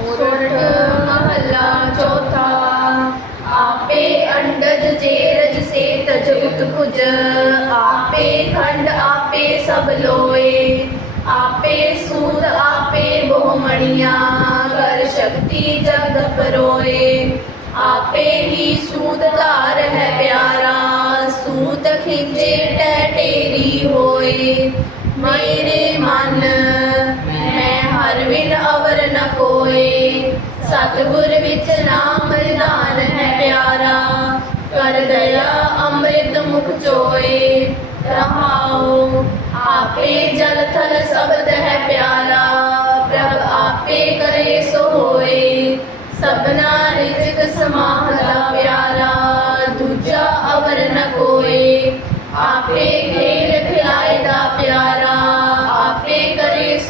ਸੋਰਠ ਮਹੱਲਾ ਚੌਥਾ, ਆਪੇ ਅੰਡਜ ਜੇਰਜ ਸੇ ਤਜ ਉਤਕੁਜ ਆਪੇ ਖੰਡ ਆਪੇ ਸਭ ਲੋਏ, ਆਪੇ ਸੂਤ ਆਪੇ ਬਹੁਮਣੀਆਂ, ਕਰ ਸ਼ਕਤੀ ਜਗ ਪਰੋਏ, ਆਪੇ ਹੀ ਸੂਤ ਧਾਰ ਹੈ ਪਿਆਰਾ, ਸੂਤ ਖਿੰਚੇ ਟਟੇਰੀ ਹੋਏ ਮੇਰੇ ਮਨ ਹਰ ਵਿਨ ਅਵਰ ਨ ਕੋਏ ਸਤਿਗੁਰ ਵਿੱਚ ਨਾਮ ਨਿਧਾਨ ਹੈ ਪਿਆਰਾ। ਕਰ ਦਇਆ ਅੰਮ੍ਰਿਤ ਮੁਖ ਚੋਏ। ਰਹਾਉ, ਆਪੇ ਜਲ ਥਲ ਸਬਦ ਹੈ ਪਿਆਰਾ।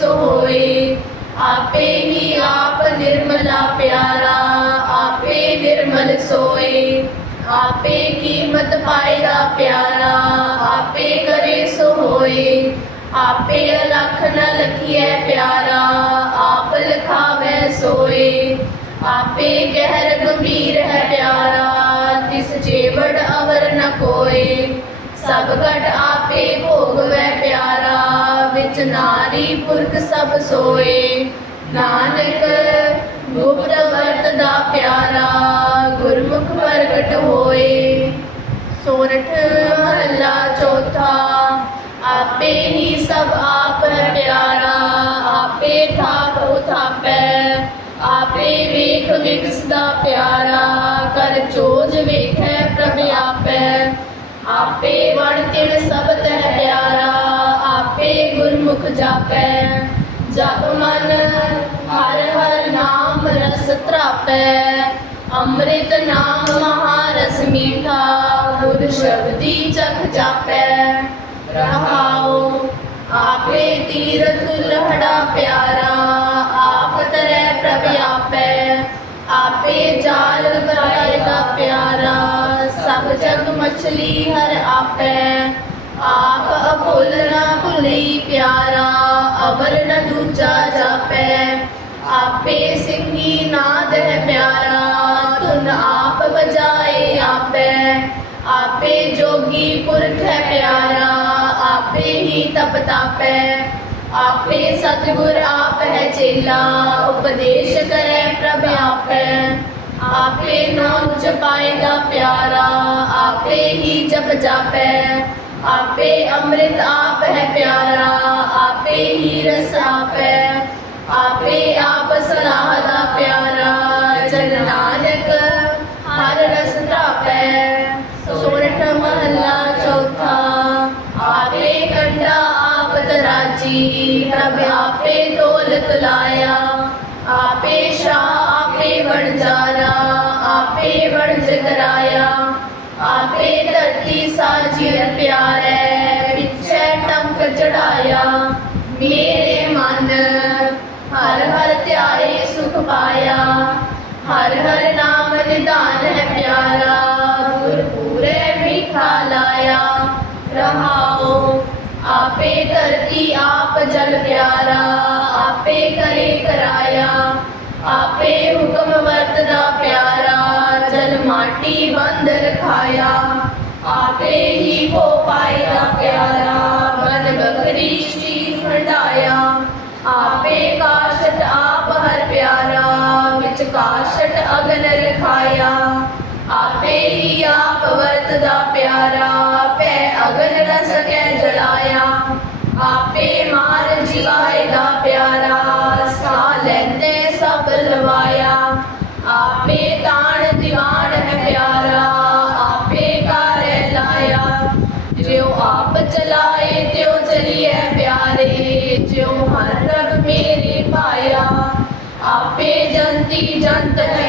ਸੋ ਹੋਏ, ਆਪੇ ਹੀ ਆਪ ਨਿਰਮਲਾ ਪਿਆਰਾ, ਆਪੇ ਨਿਰਮਲ ਸੋਏ। ਆਪੇ ਕੀਮਤ ਪਾਏਗਾ ਪਿਆਰਾ, ਆਪੇ ਕਰੇ ਸੋ ਹੋਏ। ਆਪੇ ਅਲਖ ਨ ਲਖੀਐ ਪਿਆਰਾ, ਆਪ ਲਖਾਵੈ ਸੋਏ। ਆਪੇ ਗਹਿਰ ਗੰਭੀਰ ਹੈ ਪਿਆਰਾ, ਤਿਸ ਜੇਵੜ ਅਵਰ ਨ ਕੋਏ। ਸਭ ਘਟ ਆਪੇ ਭੋਗਵੈ ਪਿਆਰਾ। ਵਿੱਚ ਨਾਰੀ ਪੁਰਖ ਸਭ ਸੋਏ। ਨਾਨਕ ਗੁਪਤ ਵਰਤ ਦਾ ਪਿਆਰਾ ਗੁਰਮੁਖ ਪ੍ਰਗਟ ਹੋਏ। ਸੋਰਠ, ਮਹੱਲਾ ਚੌਥਾ, ਆਪੇ ਹੀ ਸਭ ਆਪ ਪਿਆਰਾ, ਆਪੇ ਥਾਪ ਉਥਾਪੈ, ਆਪੇ ਵੇਖ ਵਿਕਸਦਾ ਪਿਆਰਾ, ਕਰ ਚੋਜ ਵੇਖੈ ਪ੍ਰਭ ਆਪੈ। ਆਪੇ ਵਣ ਤਿਣ ਸਭ ਤਹਿ ਗੁਰਮੁਖ ਜਾਪੈ, ਜਪ ਮਨ ਹਰ ਹਰ ਨਾਮ ਰਸ ਤਰਾਪੈ ਅੰਮ੍ਰਿਤ ਨਾਮ ਮਹਾਰਸ ਮੀਠਾ ਗੁਰ ਸ਼ਬਦੀ ਚਖ ਜਾਪੈ। ਰਹਾਉ, ਆਪੇ ਤੀਰਥ ਲਹੜਾ ਪਿਆਰਾ, ਆਪ ਤਰੈ ਪ੍ਰਭ ਆਪੈ। ਆਪੇ ਜਾਲ ਬਰਾਏਗਾ ਪਿਆਰਾ, ਸਭ ਜਗ ਮਛਲੀ ਹਰ ਆਪੈ। ਆਪ ਅਭੁੱਲ ਨਾ ਭੁਲੀ ਪਿਆਰਾ ਅਵਰ ਨ ਦੂਜਾ ਜਾਪੈ। ਆਪੇ ਸਿੰਘੀ ਨਾਦ ਹੈ ਪਿਆਰਾ, ਧੁਨ ਆਪ ਬਜਾਏ ਆਪੈ। ਆਪੇ ਜੋਗੀ ਪੁਰਖ ਹੈ ਪਿਆਰਾ, ਆਪੇ ਹੀ ਤਪ ਤਾਪੈ। ਆਪੇ ਸਤਿਗੁਰ ਆਪ ਹੈ ਚੇਲਾ, ਉਪਦੇਸ਼ ਕਰੈ ਪ੍ਰਭ ਆਪੈ। ਆਪੇ ਨਾਮ ਜਪਾਏਗਾ ਪਿਆਰਾ, ਆਪੇ ਹੀ ਜਪ ਜਾਪੈ। ਆਪੇ ਅੰਮ੍ਰਿਤ ਆਪ ਹੈ ਪਿਆਰਾ, ਆਪੇ ਹੀ ਰਸ ਆਪੈ ਆਪੇ ਆਪ ਸਲਾਹ ਦਾ ਪਿਆਰਾ, ਜਨ ਨਾਨਕ ਹਰ ਰਸ ਧਾਪੈ। ਸੋਰਠ ਮਹੱਲਾ ਚੌਥਾ ਆਪੇ ਕੰਡਾ ਆਪ ਤਰਾਜੀ, ਪ੍ਰਭ ਆਪੇ ਦੌਲਤ ਲਾਇਆ। ਆਪੇ ਸ਼ਾਹ ਆਪੇ ਵਣਜਾਰਾ ਆਪੇ ਵਣਜ ਕਰਾਇਆ। ਆਪੇ ਧਰਤੀ ਸਾਜੀਰ ਪਿਆਰੈ ਵਿਚੈ ਟੰਕ ਚੜਾਇਆ ਮੇਰੇ ਮਨ। ਹਰ ਹਰ ਧਿਆਏ ਸੁਖ ਪਾਇਆ, ਹਰ ਹਰ ਨਾਮ ਨਿਧਾਨ ਹੈ ਪਿਆਰਾ। ਗੁਰ ਮਿਠਾ ਲਾਇਆ, ਰਹਾਓ, ਆਪੇ ਧਰਤੀ ਆਪ ਜਲ ਪਿਆਰਾ, ਆਪੇ ਕਰੇ ਕਰਾਇਆ, ਆਪੇ ਹੁਕਮ ਵਰਤਦਾ ਪਿਆਰਾ। ਜਲ ਬੰਦ ਰਖਾਇਆ ਆਪੇ ਹੀ ਕੋ ਪਾਇਆ ਪਿਆਰਾ, ਮਨ ਬਕਰੀ ਸ਼ੀ ਹੰਡਾਇਆ ਆਪੇ ਕਾਸ਼ਟ ਆਪ ਹਰ ਪਿਆਰਾ, ਵਿੱਚ ਕਾਸ਼ਟ ਅਗਨ ਰਖਾਇਆ। ਆਪੇ ਹੀ ਆਪ ਵਰਤਦਾ ਪਿਆਰਾ ਪੈ ਅਗਨ ਨ ਸਕੈ ਜਲਾਇਆ। ਆਪੇ ਮਾਰ ਜਿਵਾਏ ਦਾ ਪਿਆਰਾ stand there.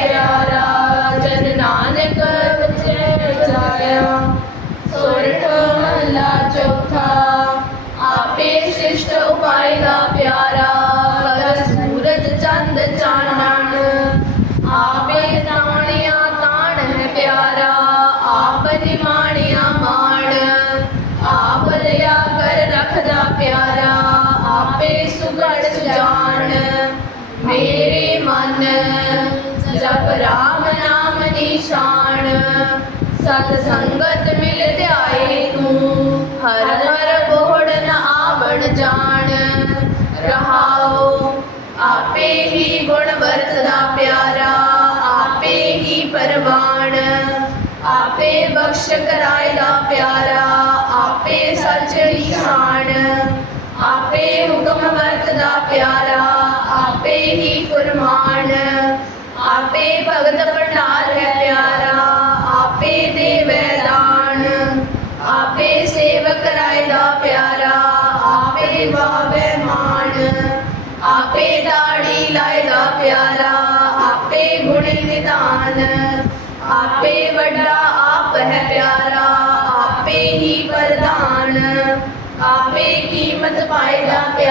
ਜਪ ਰਾਮ ਨਾਮ ਨਿਸ਼ਾਨ। ਸਤ ਸੰਗਤ ਮਿਲ ਧਿਆਏ ਤੂੰ, ਹਰ ਹਰ ਬੋੜ ਨ ਆਵਣ ਜਾਣ। ਰਹਾਓ ਆਪੇ ਹੀ ਗੁਣ ਵਰਤਦਾ ਪਿਆਰਾ, ਆਪੇ ਹੀ ਪਰਵਾਨ ਆਪੇ ਬਖਸ਼ ਕਰਾਏ ਦਾ ਪਿਆਰਾ, ਆਪੇ ਸੱਚ ਨਿਸ਼ਾਨ। ਆਪੇ ਹੁਕਮ ਵਰਤਦਾ ਪਿਆਰਾ ਭਗਤ ਪ੍ਰਣਾਲ ਹੈ ਪਿਆਰਾ, ਆਪੇ ਦੇਵੈ ਦਾਨ ਆਪੇ ਸੇਵਕ ਰਾਏ ਦਾ ਪਿਆਰਾ, ਆਪੇ ਵਾਵੇ ਮਾਨ, ਆਪੇ ਦਾੜੀ ਲਾਏ ਦਾ ਪਿਆਰਾ, ਆਪੇ ਗੁਣ ਨਿਧਾਨ, ਆਪੇ ਵੱਡਾ ਆਪ ਹੈ ਪਿਆਰਾ, ਆਪੇ ਹੀ ਪ੍ਰਧਾਨ, ਆਪੇ ਕੀਮਤ ਪਾਏਗਾ ਪਿਆਰਾ।